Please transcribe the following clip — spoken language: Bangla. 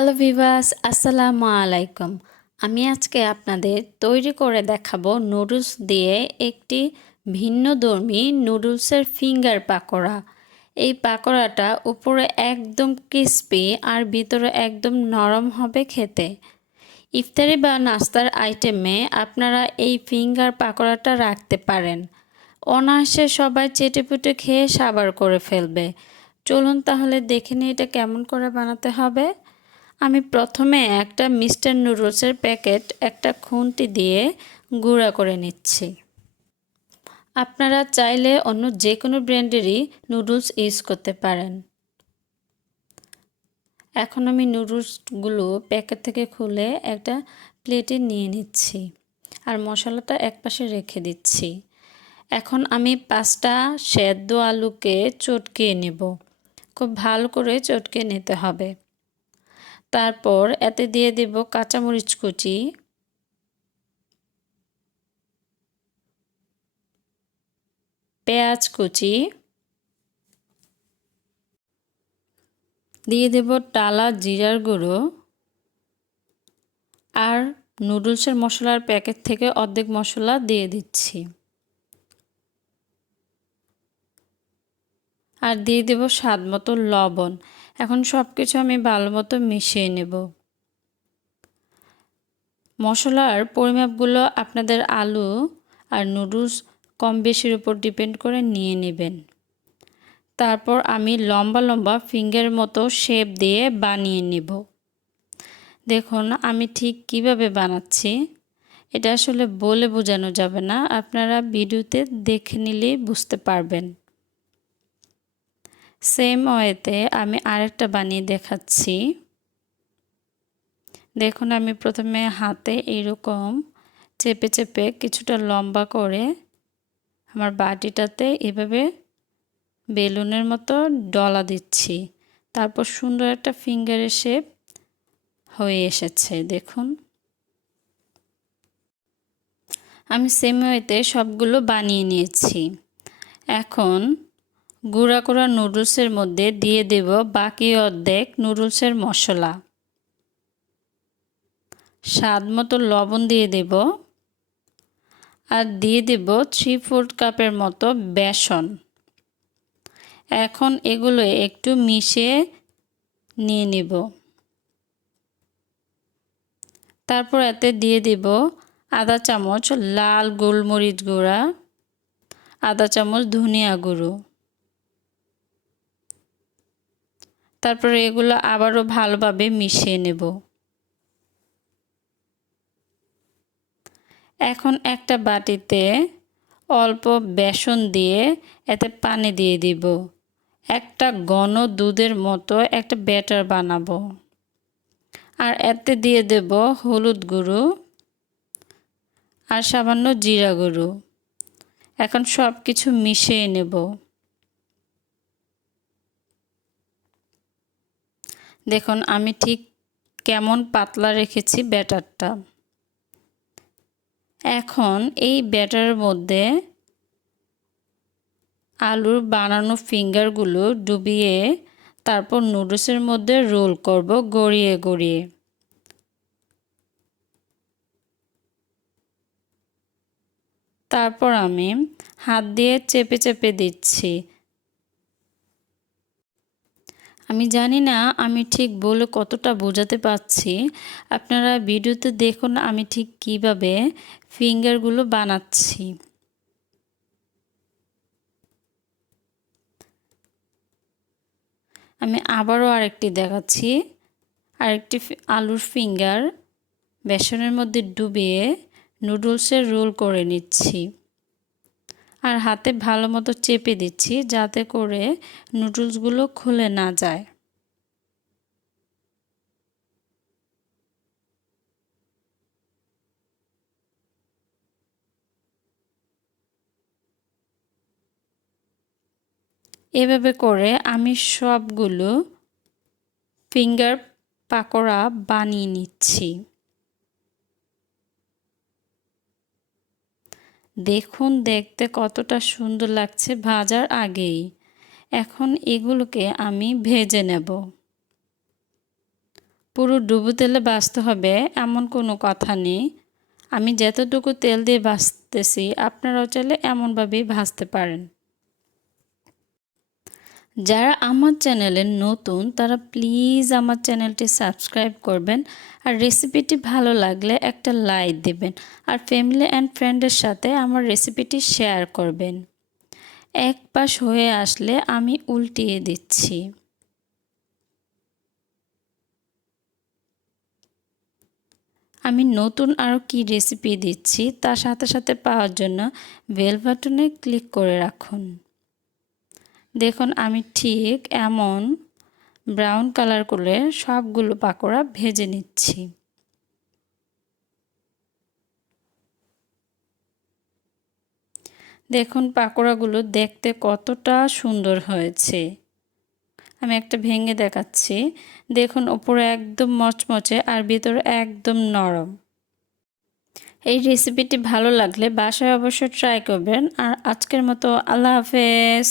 হ্যালো ভিভাস, আসসালামু আলাইকুম। আমি আজকে আপনাদের তৈরি করে দেখাবো নুডলস দিয়ে একটি ভিন্নধর্মী নুডলসের ফিঙ্গার পাকোড়া। এই পাকোড়াটা উপরে একদম ক্রিস্পি আর ভিতরে একদম নরম হবে খেতে। ইফতারি বা নাস্তার আইটেমে আপনারা এই ফিঙ্গার পাকোড়াটা রাখতে পারেন। অনায়াসে সবাই চেটেপুটে খেয়ে সাবার করে ফেলবে। চলুন তাহলে দেখে নিই এটা কেমন করে বানাতে হবে। আমি প্রথমে একটা মিস্টার নুডলসের প্যাকেট একটা খুন্তি দিয়ে গুঁড়া করে নিচ্ছি। আপনারা চাইলে অন্য যে কোনো ব্র্যান্ডেরই নুডলস ইউজ করতে পারেন। এখন আমি নুডলসগুলো প্যাকেট থেকে খুলে একটা প্লেটে নিয়ে নিচ্ছি আর মশলাটা একপাশে রেখে দিচ্ছি। এখন আমি 5টা সেদ্ধ আলুকে চটকিয়ে নেব। খুব ভালো করে চটকিয়ে নিতে হবে। তারপর এতে দিয়ে দেব কাঁচামরিচ কুচি, পেঁয়াজ কুচি, দিয়ে দেব টালা জিরার গুঁড়ো আর নুডলসের মশলার প্যাকেট থেকে অর্ধেক মশলা দিয়ে দিচ্ছি। আর দিয়ে দেব স্বাদ মতো লবণ। এখন সব কিছু আমি ভালো মতো মিশিয়ে নেব। মশলার পরিমাপগুলো আপনাদের আলু আর নুডলস কম বেশির উপর ডিপেন্ড করে নিয়ে নেবেন। তারপর আমি লম্বা লম্বা ফিঙ্গার মতো শেপ দিয়ে বানিয়ে নেব। দেখুন আমি ঠিক কিভাবে বানাচ্ছি, এটা আসলে বলে বোঝানো যাবে না, আপনারা ভিডিওতে দেখে নিলেই বুঝতে পারবেন। সেম ওয়েতে আমি আরেকটা বানিয়ে দেখাচ্ছি। দেখুন আমি প্রথমে হাতে এইরকম চেপে চেপে কিছুটা লম্বা করে আমার বাটিটাতে এভাবে বেলুনের মতো ডলা দিচ্ছি। তারপর সুন্দর একটা ফিঙ্গারের শেপ হয়ে এসেছে। দেখুন আমি সেম ওয়েতে সবগুলো বানিয়ে নিয়েছি। এখন গুঁড়া করা নুডলসের মধ্যে দিয়ে দেব বাকি অর্ধেক নুডলসের মশলা, স্বাদ মতো লবণ দিয়ে দেব আর দিয়ে দেব 3/4 কাপের মতো বেসন। এখন এগুলো একটু মিশিয়ে নিয়ে নেব। তারপর এতে দিয়ে দেব আধা চামচ লাল গোলমরিচ গুঁড়া, আধা চামচ ধনিয়া গুঁড়ো। তারপরে এগুলো আবারও ভালোভাবে মিশিয়ে নেব। এখন একটা বাটিতে অল্প বেসন দিয়ে এতে পানি দিয়ে দিব। একটা ঘন দুধের মতো একটা ব্যাটার বানাবো। আর এতে দিয়ে দেব হলুদ গুঁড়ো আর সামান্য জিরা গুঁড়ো। এখন সব কিছু মিশিয়ে নেব। দেখুন আমি ঠিক কেমন পাতলা রেখেছি ব্যাটারটা। এখন এই ব্যাটারের মধ্যে আলুর বানানো ফিঙ্গারগুলো ডুবিয়ে তারপর নুডলসের মধ্যে রোল করব গড়িয়ে গড়িয়ে। তারপর আমি হাত দিয়ে চেপে চেপে দিচ্ছি। আমি জানি না আমি ঠিক বলে কতটা বোঝাতে পারছি, আপনারা ভিডিওতে দেখুন আমি ঠিক কিভাবে ফিঙ্গারগুলো বানাচ্ছি। আমি আবারও আরেকটি দেখাচ্ছি। আরেকটি আলুর ফিঙ্গার বেসনের মধ্যে ডুবিয়ে নুডলসের রোল করে নিচ্ছি আর হাতে ভালো মতো চেপে দিচ্ছি যাতে করে নুডলসগুলো খুলে না যায়। এভাবে করে আমি সবগুলো ফিঙ্গার পাকোড়া বানিয়ে নিচ্ছি। দেখুন দেখতে কতটা সুন্দর লাগছে ভাজার আগেই। এখন এগুলোকে আমি ভেজে নেব। পুরো ডুবো তেলে ভাজতে হবে এমন কোনো কথা নেই। আমি যতটুকু তেল দিয়ে ভাজতেছি আপনারাও চাইলে এমনভাবেই ভাজতে পারেন। যারা আমার চ্যানেলে নতুন তারা প্লিজ আমার চ্যানেলটি সাবস্ক্রাইব করবেন আর রেসিপিটি ভালো লাগলে একটা লাইক দিবেন আর ফ্যামিলি অ্যান্ড ফ্রেন্ডের সাথে আমার রেসিপিটি শেয়ার করবেন। এক পাশ হয়ে আসলে আমি উল্টিয়ে দিচ্ছি। আমি নতুন আরও কি রেসিপি দিচ্ছি তার সাথে সাথে পাওয়ার জন্য বেল বাটনে ক্লিক করে রাখুন। দেখুন আমি ঠিক এমন ব্রাউন কালার করে সবগুলো পাকোড়া ভেজে নিচ্ছি। দেখুন পাকোড়াগুলো দেখতে কতটা সুন্দর হয়েছে। আমি একটা ভেঙে দেখাচ্ছি। দেখুন উপরে একদম মচমচে আর ভিতরে একদম নরম। এই রেসিপিটি ভালো লাগলে বাসায় অবশ্যই ট্রাই করবেন। আর আজকের মতো আল্লাহ হাফেজ।